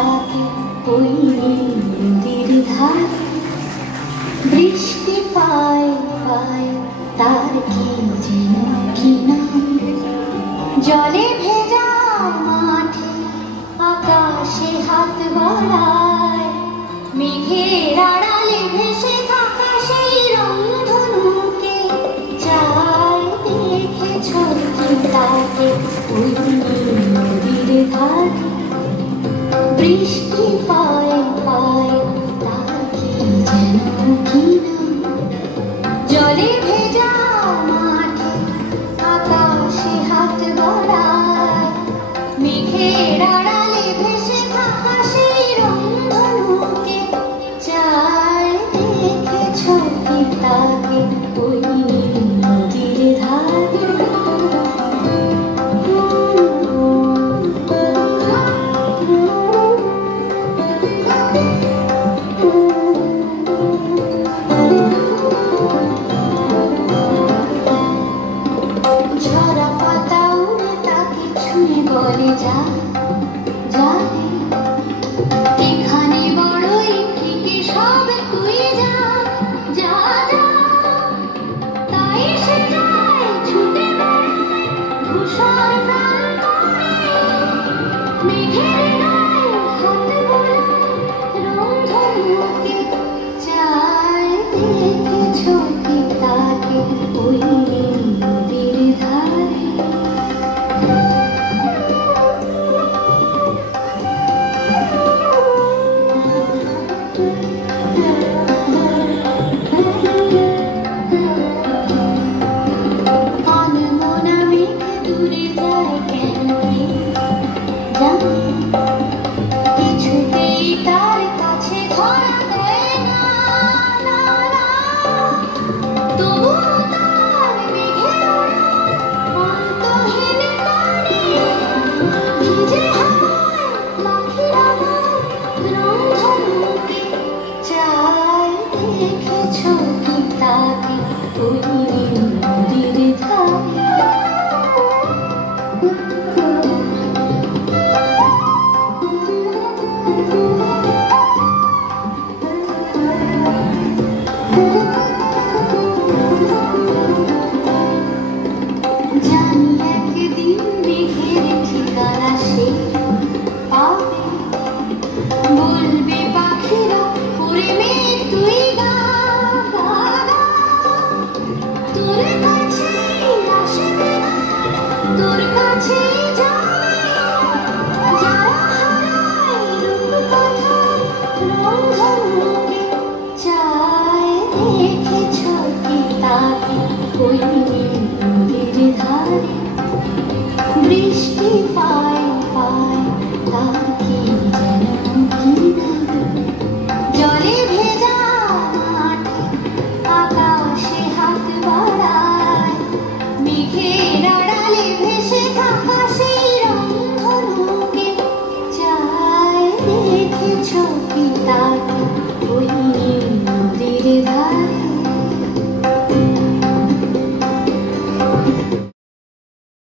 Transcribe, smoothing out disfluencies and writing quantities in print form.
তাকে ওই নদীর ধারে বৃষ্টি পায় পায় তার কি যেন কি নাম জলে ভেজা মাঠে আকাশে হাত বাড়ায় মেঘের আড়ালে ভেসে থাকা সেই রংধনুকে চায় দেখেছ কি তাকে ওই নদীর ধারে বৃষ্টি পায় পায় তার কি যেন কি নাম জলে ভেজা মাঠে আকাশে হাত বাড়ায় মেঘের আড়ালে ভেসে থাকা সেই রংধনুকে চায় দেখেছ কি তাকে ওই নদীর ধারে ঝরা পাতা উড়ে তাকে ছুঁয়ে বলে যা